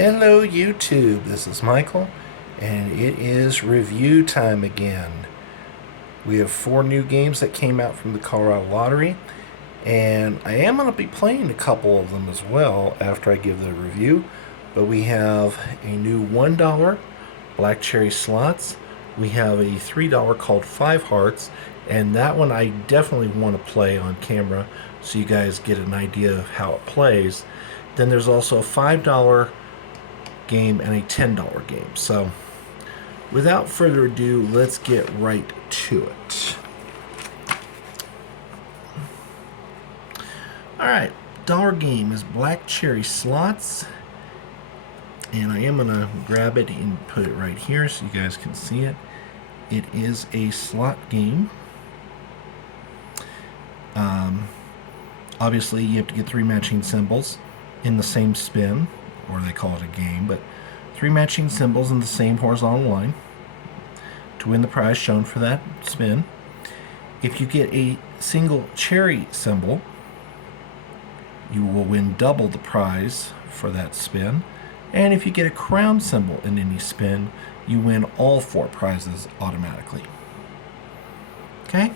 Hello YouTube, this is Michael, and it is review time again. We have 4 new games that came out from the Colorado Lottery, and I am going to be playing a couple of them as well after I give the review. But we have a new $1 Black Cherry slots, we have a $3 called 5 Hearts, and that one I definitely want to play on camera so you guys get an idea of how it plays. Then there's also a $5 game and a $10 game. So without further ado, let's get right to it. Alright, dollar game is Black Cherry slots, and I am going to grab it and put it right here so you guys can see it. It is a slot game. Obviously you have to get 3 matching symbols in the same spin, or they call it a game, but 3 matching symbols in the same horizontal line to win the prize shown for that spin. If you get a single cherry symbol, you will win double the prize for that spin. And if you get a crown symbol in any spin, you win all 4 prizes automatically. Okay?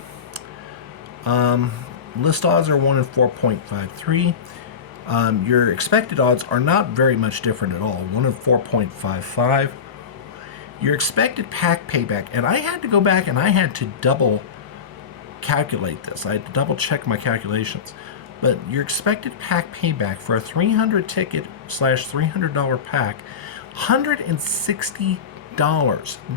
List odds are 1 in 4.53. Your expected odds are not very much different at all, 1 in 4.55. Your expected pack payback, and I had to go back and I had to double calculate this. I had to double check my calculations. But your expected pack payback for a 300 ticket / $300 pack, $160.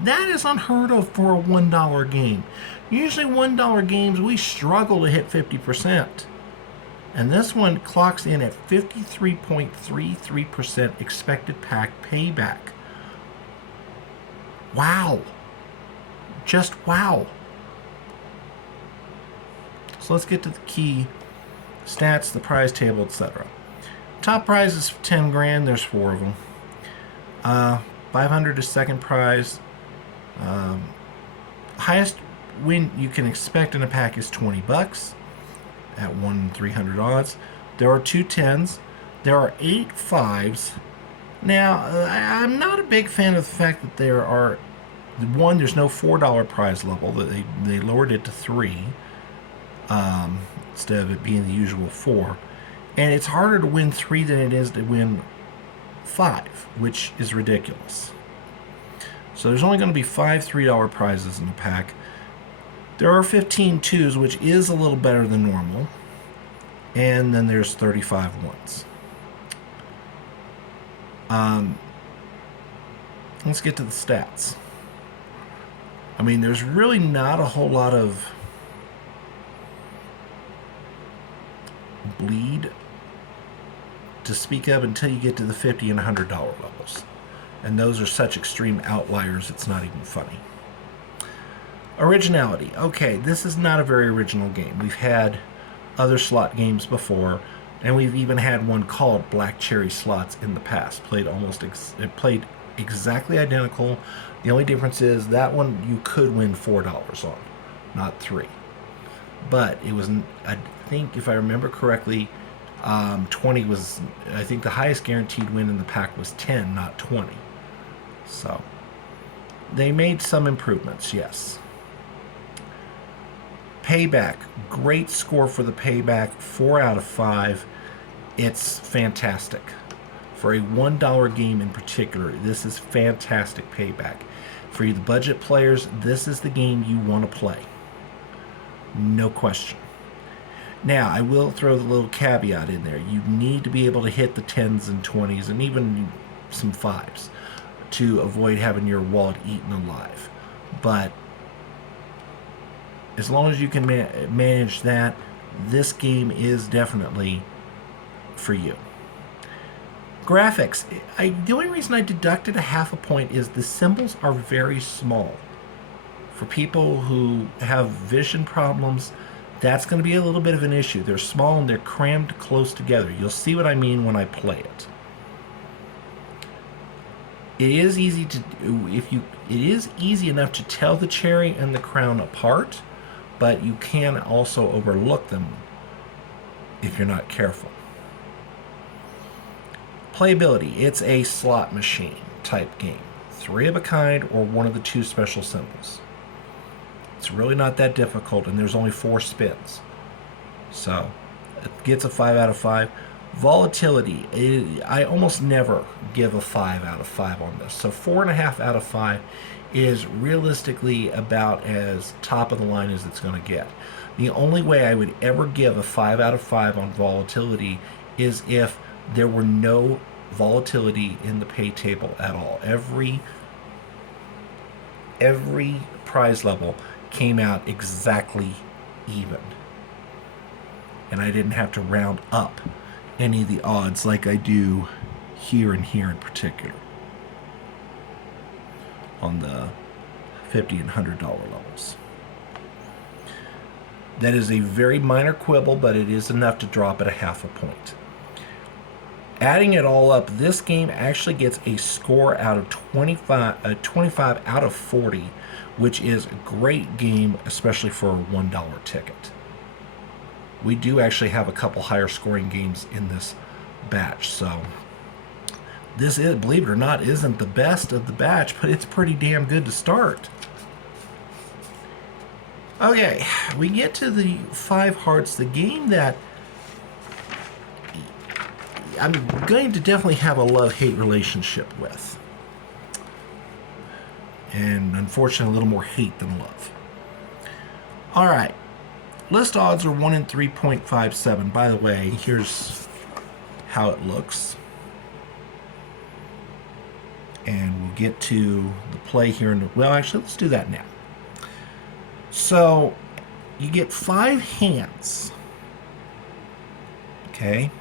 That is unheard of for a $1 game. Usually $1 games, we struggle to hit 50%. And this one clocks in at 53.33% expected pack payback. Wow. Just wow. So let's get to the key stats, the prize table, etc. Top prize is 10 grand. There's 4 of them. 500 is second prize. Highest win you can expect in a pack is $20 at 1 in 300 odds. There are 2 10s. There are 8 5s. Now, I'm not a big fan of the fact that there's no $4 prize level. They lowered it to 3 instead of it being the usual 4. And it's harder to win 3 than it is to win 5, which is ridiculous. So there's only going to be 5 $3 prizes in the pack. There are 15 2s, which is a little better than normal. And then there's 35 1s. Let's get to the stats. I mean, there's really not a whole lot of bleed to speak of until you get to the $50 and $100 levels. And those are such extreme outliers, it's not even funny. Originality. Okay, this is not a very original game. We've had other slot games before, and we've even had one called Black Cherry Slots in the past. It played exactly identical. The only difference is that one you could win $4 on, not 3. But it was, I think, if I remember correctly, 20 was, I think the highest guaranteed win in the pack was 10, not 20. So they made some improvements, yes. Payback, great score for the payback, 4 out of 5. It's fantastic. For a $1 game in particular, this is fantastic payback. For you, the budget players, this is the game you want to play. No question. Now, I will throw the little caveat in there. You need to be able to hit the 10s and 20s and even some 5s to avoid having your wallet eaten alive. But as long as you can manage that, this game is definitely for you. Graphics. The only reason I deducted a half a point is the symbols are very small. For people who have vision problems, that's going to be a little bit of an issue. They're small and they're crammed close together. You'll see what I mean when I play it. It is easy to do it is easy enough to tell the cherry and the crown apart, but you can also overlook them if you're not careful. Playability, it's a slot machine type game. 3 of a kind or one of the 2 special symbols. It's really not that difficult, and there's only 4 spins. So, it gets a 5 out of 5. Volatility, I almost never give a 5 out of 5 on this. So 4.5 out of 5 is realistically about as top of the line as it's going to get. The only way I would ever give a 5 out of 5 on volatility is if there were no volatility in the pay table at all. Every prize level came out exactly even. And I didn't have to round up any of the odds like I do here and here in particular on the $50 and $100 levels. That is a very minor quibble, but it is enough to drop it a half a point. Adding it all up, this game actually gets a score out of 25 out of 40, which is a great game, especially for a $1 ticket. We do actually have a couple higher scoring games in this batch, so this is, believe it or not, isn't the best of the batch, but it's pretty damn good to start. Okay, we get to the 5 Hearts, the game that I'm going to definitely have a love-hate relationship with. And unfortunately, a little more hate than love. All right. List odds are 1 in 3.57. By the way, here's how it looks. And we'll get to the play here in the... Well, actually, let's do that now. So, you get 5 hands. Okay?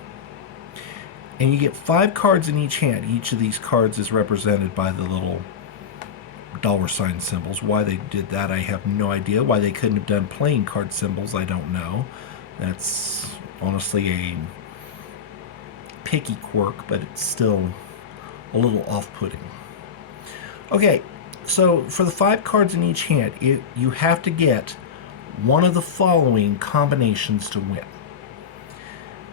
And you get 5 cards in each hand. Each of these cards is represented by the little $ symbols. Why they did that, I have no idea. Why they couldn't have done playing card symbols, I don't know. That's honestly a picky quirk, but it's still a little off-putting. Okay, so for the 5 cards in each hand, you have to get one of the following combinations to win.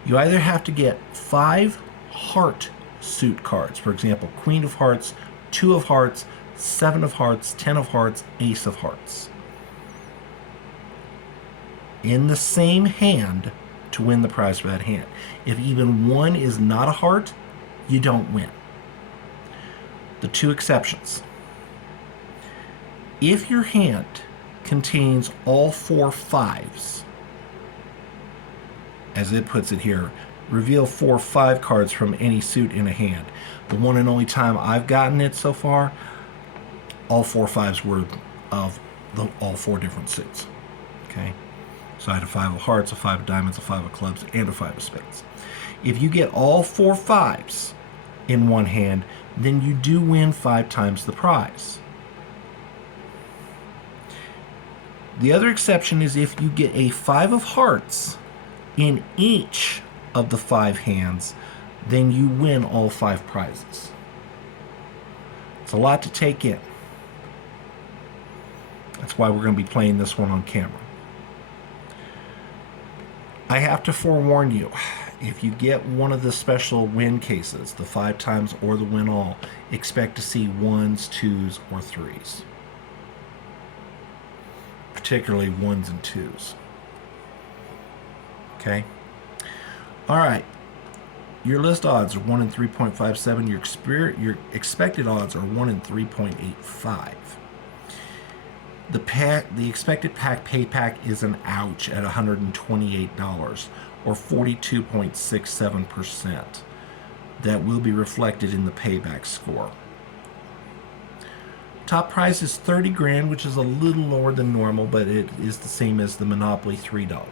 You either have to get 5 heart suit cards, for example, Queen of Hearts, 2 of Hearts, 7 of Hearts, 10 of Hearts, Ace of Hearts, in the same hand to win the prize for that hand. If even one is not a heart, you don't win. The 2 exceptions. If your hand contains all 4 5s, as it puts it here, reveal 4 5 cards from any suit in a hand. The one and only time I've gotten it so far, all 4 5s were of all 4 different suits. Okay? So I had a 5 of hearts, a 5 of diamonds, a 5 of clubs, and a 5 of spades. If you get all 4 5s in one hand, then you do win 5 times the prize. The other exception is if you get a 5 of hearts in each of the 5 hands, then you win all 5 prizes. It's a lot to take in. That's why we're going to be playing this one on camera. I have to forewarn you, if you get one of the special win cases, the 5 times or the win all, expect to see 1s, 2s, or 3s. Particularly 1s and 2s. Okay? Alright. Your list odds are 1 in 3.57. Your expected odds are 1 in 3.85. The expected payback is an ouch at $128, or 42.67%. That will be reflected in the payback score. Top prize is 30 grand, which is a little lower than normal, but it is the same as the Monopoly $3.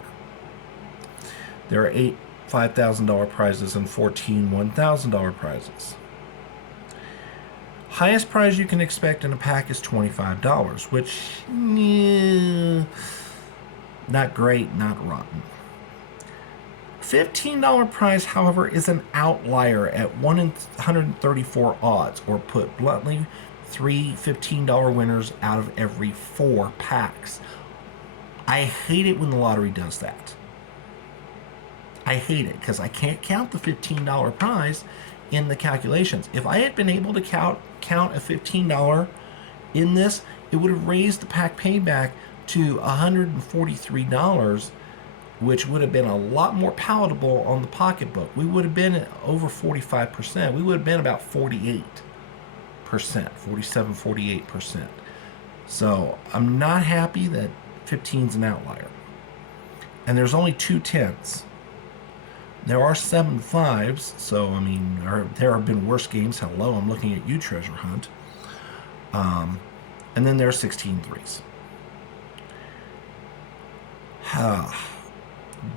There are 8 $5,000 prizes and 14 $1,000 prizes. Highest prize you can expect in a pack is $25, which, not great, not rotten. $15 prize, however, is an outlier at 1 in 134 odds, or put bluntly, 3 $15 winners out of every 4 packs. I hate it when the lottery does that. I hate it because I can't count the $15 prize in the calculations. If I had been able to count a $15 in this, it would have raised the pack payback to $143, which would have been a lot more palatable on the pocketbook. We would have been at over 45%. We would have been about 48%, 47, 48%. So I'm not happy that 15 is an outlier. And there's only 2 10s. There are 7 5s, so I mean, there have been worse games. Hello, I'm looking at you, Treasure Hunt. And then there are 16 3s.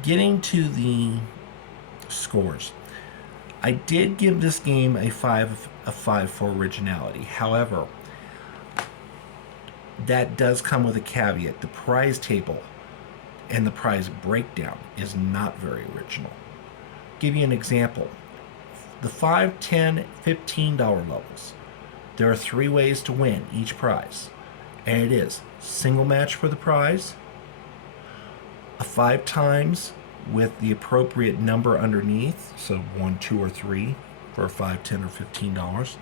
Getting to the scores, I did give this game a 5 for originality. However, that does come with a caveat. The prize table and the prize breakdown is not very original. Give you an example. The $5, $10, $15 levels. There are 3 ways to win each prize. And it is single match for the prize, a 5 times with the appropriate number underneath, so 1, 2, or 3 for $5, $10, or $15,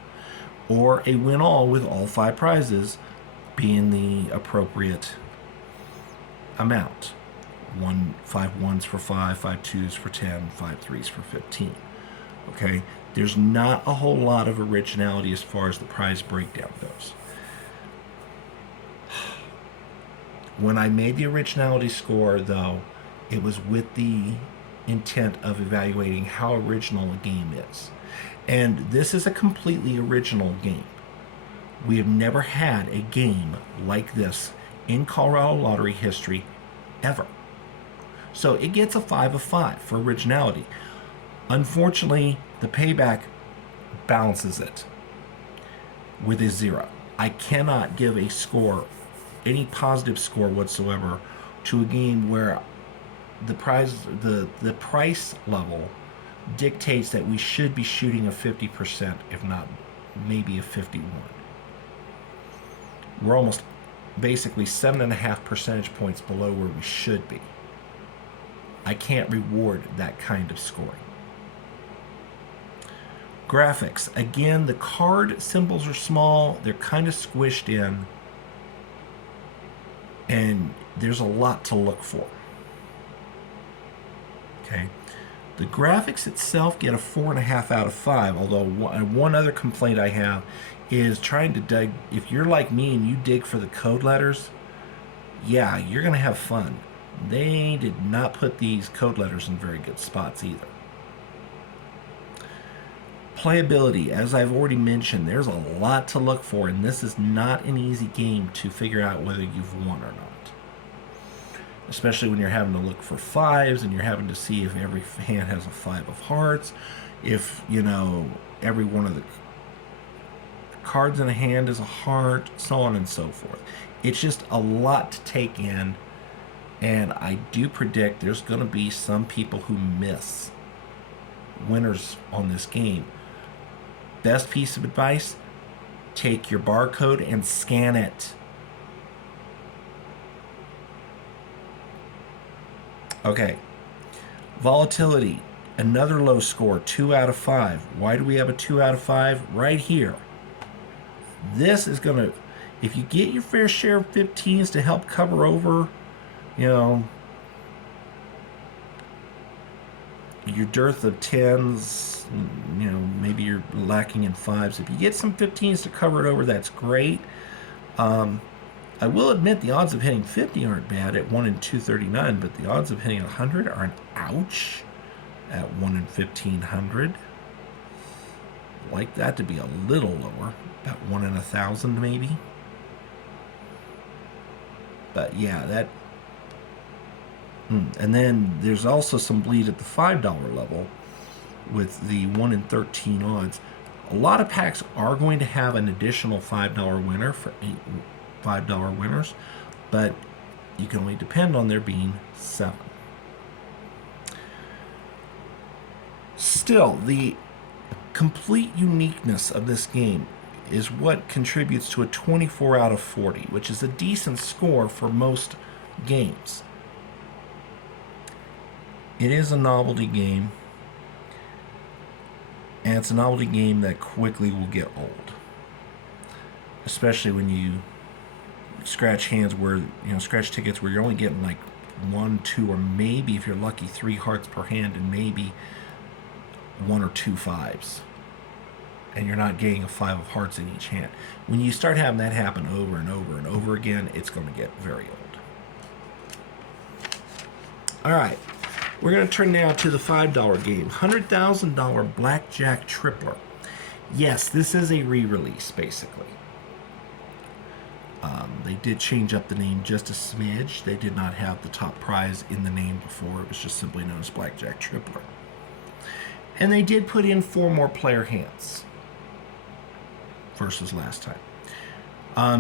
or a win all with all 5 prizes being the appropriate amount. 5 1s for 5, 5 2s for 10, 5 3s for 15. Okay, there's not a whole lot of originality as far as the prize breakdown goes. When I made the originality score, though, it was with the intent of evaluating how original a game is. And this is a completely original game. We have never had a game like this in Colorado Lottery history ever. So it gets a 5 of 5 for originality. Unfortunately, the payback balances it with a 0. I cannot give a score, any positive score whatsoever, to a game where the price level dictates that we should be shooting a 50%, if not maybe a 51. We're almost basically 7.5 percentage points below where we should be. I can't reward that kind of scoring. Graphics. Again, the card symbols are small. They're kind of squished in. And there's a lot to look for. Okay. The graphics itself get a 4.5 out of 5, although one other complaint I have is trying to dig. If you're like me and you dig for the code letters, yeah, you're going to have fun. They did not put these code letters in very good spots either. Playability, as I've already mentioned, there's a lot to look for, and this is not an easy game to figure out whether you've won or not. Especially when you're having to look for 5s and you're having to see if every hand has a 5 of hearts, if, every one of the cards in a hand is a heart, so on and so forth. It's just a lot to take in, and I do predict there's going to be some people who miss winners on this game. Best piece of advice, take your barcode and scan it. Okay, volatility, another low score, 2 out of 5. Why do we have a 2 out of 5? Right here. This is going to, if you get your fair share of 15s to help cover over, your dearth of 10s, maybe you're lacking in 5s. If you get some 15s to cover it over, that's great. I will admit the odds of hitting 50 aren't bad at 1 in 239, but the odds of hitting 100 are an ouch at 1 in 1,500. I'd like that to be a little lower, about 1 in 1,000 maybe. But yeah, that. And then there's also some bleed at the $5 level with the 1 in 13 odds. A lot of packs are going to have an additional $5 winner for $5 winners, but you can only depend on there being 7. Still, the complete uniqueness of this game is what contributes to a 24 out of 40, which is a decent score for most games. It is a novelty game. And it's a novelty game that quickly will get old. Especially when you scratch hands where, scratch tickets where you're only getting like 1, 2, or maybe, if you're lucky, 3 hearts per hand and maybe 1 or 2 5s. And you're not getting a 5 of hearts in each hand. When you start having that happen over and over and over again, it's going to get very old. All right. We're going to turn now to the $5 game. $100,000 Blackjack Tripler. Yes, this is a re-release, basically. They did change up the name just a smidge. They did not have the top prize in the name before. It was just simply known as Blackjack Tripler. And they did put in 4 more player hands versus last time.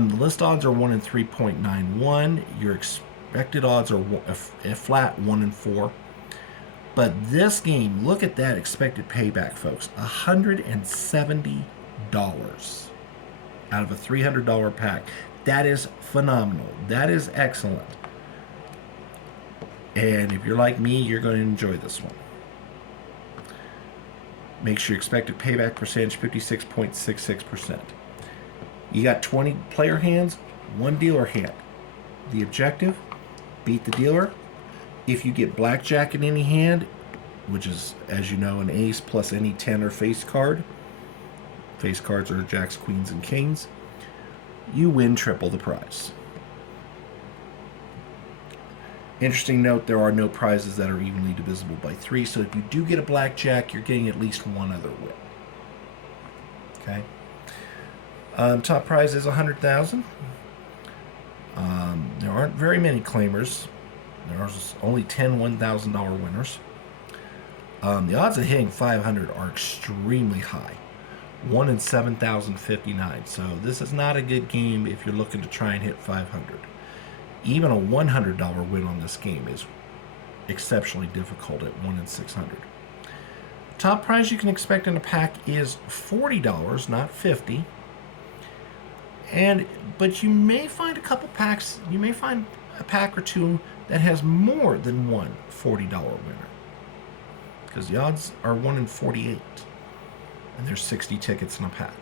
The list odds are 1 in 3.91. Your expected odds are a flat 1 in 4. But this game, look at that expected payback, folks. $170 out of a $300 pack. That is phenomenal. That is excellent. And if you're like me, you're going to enjoy this one. Makes your expected payback percentage 56.66%. You got 20 player hands, 1 dealer hand. The objective, beat the dealer. If you get blackjack in any hand, which is, as you know, an ace plus any 10 or face card. Face cards are jacks, queens, and kings. You win triple the prize. Interesting note, there are no prizes that are evenly divisible by 3, so if you do get a blackjack, you're getting at least 1 other win. Okay. Top prize is $100,000. There aren't very many claimers. There's only 10 $1,000 winners. The odds of hitting 500 are extremely high. 1 in 7,059. So this is not a good game if you're looking to try and hit 500. Even a $100 win on this game is exceptionally difficult at 1 in 600. Top prize you can expect in a pack is $40, not $50. But you may find a couple packs, you may find a pack or two that has more than one $40 winner. Because the odds are 1 in 48. And there's 60 tickets in a pack.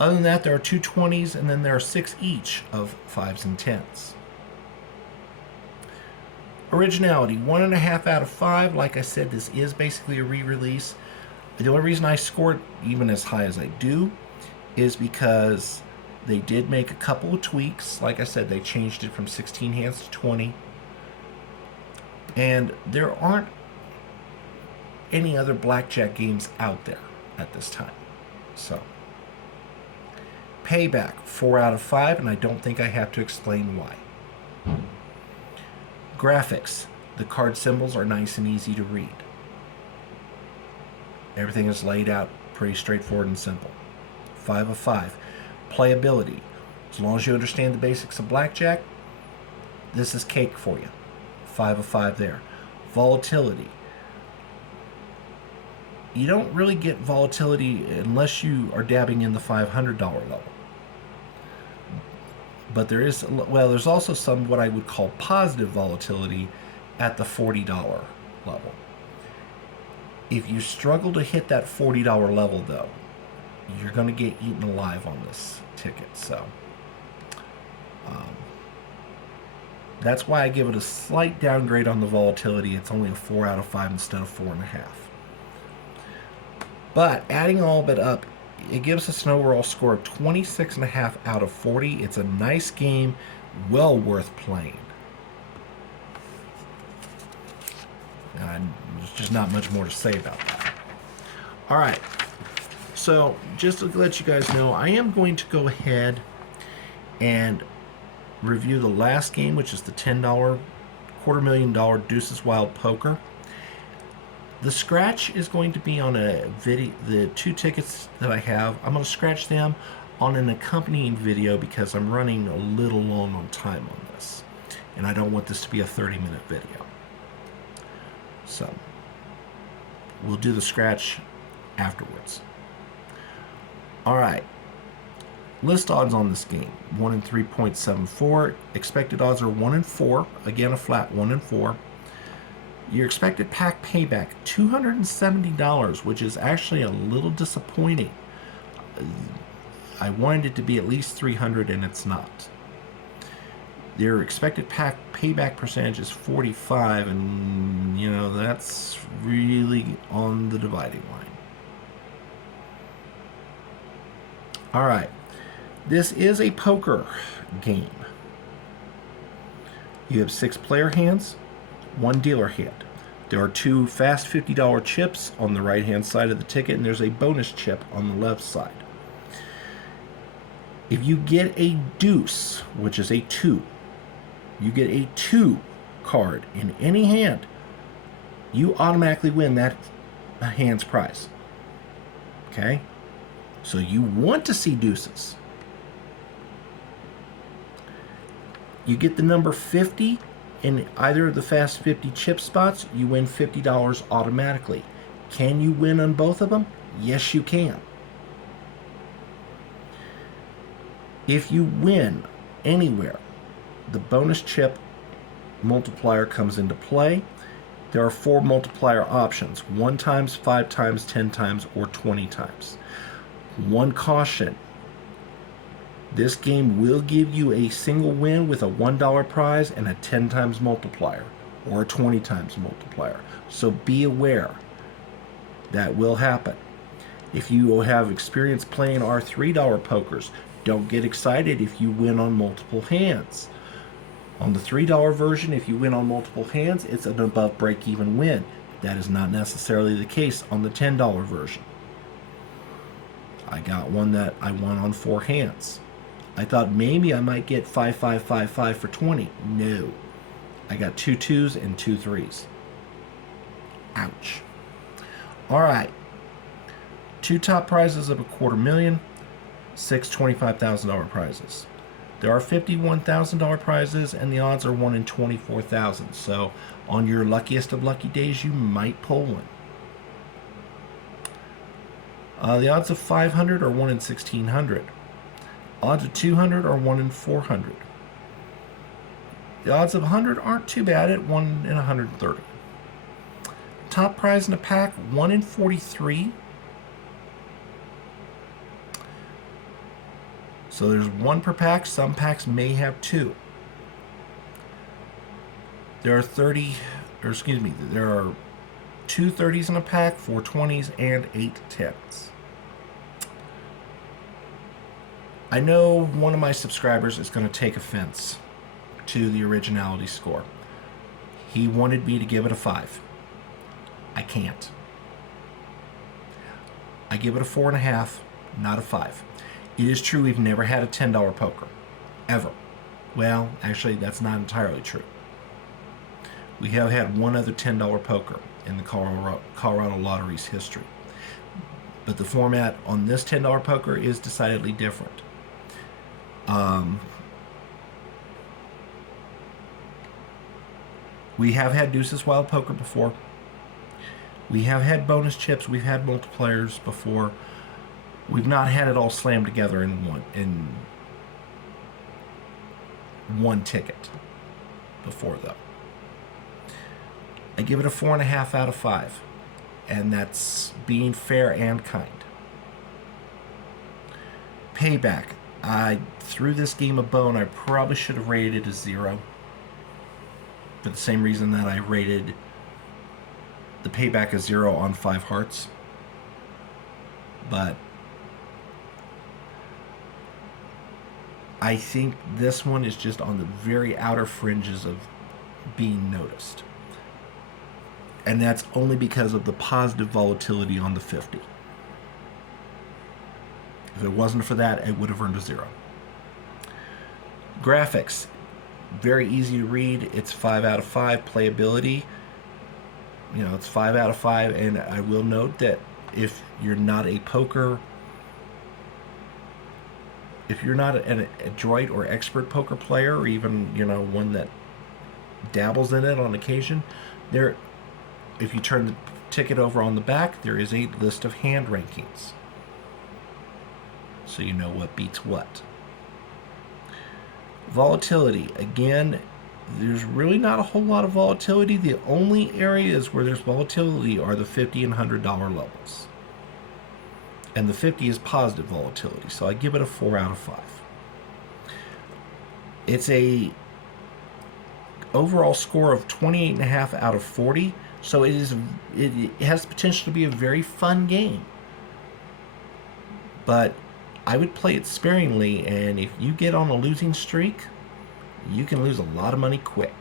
Other than that, there are 2 20s, and then there are 6 each of 5s and 10s. Originality, 1.5 out of 5. Like I said, this is basically a re-release. The only reason I scored even as high as I do is because they did make a couple of tweaks. Like I said, they changed it from 16 hands to 20. And there aren't any other blackjack games out there at this time. So, payback, 4 out of 5, and I don't think I have to explain why. Graphics, the card symbols are nice and easy to read. Everything is laid out pretty straightforward and simple. 5 of 5. Playability, as long as you understand the basics of blackjack, this is cake for you. 5 of 5 there. Volatility, you don't really get volatility unless you are dabbing in the $500 level. But there's also some what I would call positive volatility at the $40 level. If you struggle to hit that $40 level, though, you're going to get eaten alive on this ticket. So that's why I give it a slight downgrade on the volatility. It's only a 4 out of 5 instead of 4.5. But adding all of it up, it gives us an overall score of 26.5 out of 40. It's a nice game, well worth playing. There's just not much more to say about that. All right. So just to let you guys know, I am going to go ahead and review the last game, which is the $10 $250,000 Deuces Wild Poker. The scratch is going to be on a video. The 2 tickets that I have, I'm going to scratch them on an accompanying video because I'm running a little long on time on this. And I don't want this to be a 30-minute video. So, we'll do the scratch afterwards. Alright. List odds on this game, 1 in 3.74. Expected odds are 1 in 4. Again, a flat 1 in 4. Your expected pack payback, $270, which is actually a little disappointing. I wanted it to be at least $300, and it's not. Their expected pack payback percentage is 45, and that's really on the dividing line. All right, this is a poker game. You have 6 player hands, 1 dealer hand. There are 2 fast $50 chips on the right hand side of the ticket, and there's a bonus chip on the left side. If you get a deuce, which is a 2, you get a 2 card in any hand, you automatically win that hand's prize. Okay? So you want to see deuces. You get the number 50 in either of the fast 50 chip spots, you win $50 automatically. Can you win on both of them? Yes, you can. If you win anywhere, the bonus chip multiplier comes into play. There are 4 multiplier options: 1 times, 5 times, 10 times, or 20 times. One caution: this game will give you a single win with a $1 prize and a 10 times multiplier or a 20 times multiplier. So be aware that will happen. If you have experience playing our $3 pokers, don't get excited if you win on multiple hands. On the $3 version, if you win on multiple hands, it's an above break-even win. That is not necessarily the case on the $10 version. I got one that I won on 4 hands. I thought maybe I might get 5, 5, 5, 5 for 20. No. I got 2 2s and 2 3s. Ouch. All right. 2 top prizes of $250,000, 6 $25,000 prizes. There are $51,000 prizes, and the odds are 1 in 24,000. So on your luckiest of lucky days, you might pull one. The odds of 500 are 1 in 1,600. Odds of 200 are 1 in 400. The odds of 100 aren't too bad at 1 in 130. Top prize in a pack, 1 in 43. So there's 1 per pack. Some packs may have 2. There are 2 30s in a pack, 4 20s, and 8 10s. I know one of my subscribers is going to take offense to the originality score. He wanted me to give it a 5. I can't. I give it a 4.5, not a 5. It is true we've never had a $10 poker. Ever. Well, actually, that's not entirely true. We have had one other $10 poker in the Colorado Lottery's history. But the format on this $10 poker is decidedly different. We have had deuces wild poker before. We have had bonus chips. We've had multipliers before. We've not had it all slammed together in one ticket before, though. I give it a 4.5 out of 5, and that's being fair and kind. Payback. I threw this game a bone. I probably should have rated it a 0, for the same reason that I rated the payback a 0 on 5 hearts. But I think this one is just on the very outer fringes of being noticed. And that's only because of the positive volatility on the 50. If it wasn't for that, it would have earned a 0. Graphics. Very easy to read. It's 5 out of 5. Playability. It's 5 out of 5. And I will note that if you're not a poker... If you're not an adroit or expert poker player, or even, one that dabbles in it on occasion, if you turn the ticket over on the back, there is a list of hand rankings. So you know what beats what. Volatility. Again, there's really not a whole lot of volatility. The only areas where there's volatility are the $50 and $100 levels. And the 50 is positive volatility, so I give it a 4 out of 5. It's a overall score of 28.5 out of 40, so it has the potential to be a very fun game. But I would play it sparingly, and if you get on a losing streak, you can lose a lot of money quick.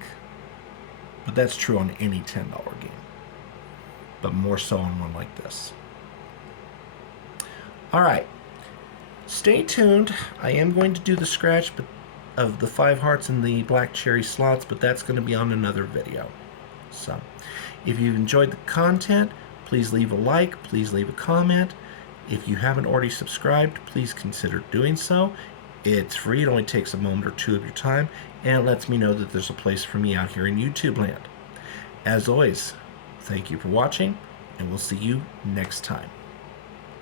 But that's true on any $10 game, but more so on one like this. All right, stay tuned. I am going to do the scratch of the 5 hearts and the black cherry slots, but that's going to be on another video. So if you've enjoyed the content, please leave a like, please leave a comment. If you haven't already subscribed, please consider doing so. It's free. It only takes a moment or two of your time, and it lets me know that there's a place for me out here in YouTube land. As always, thank you for watching, and we'll see you next time.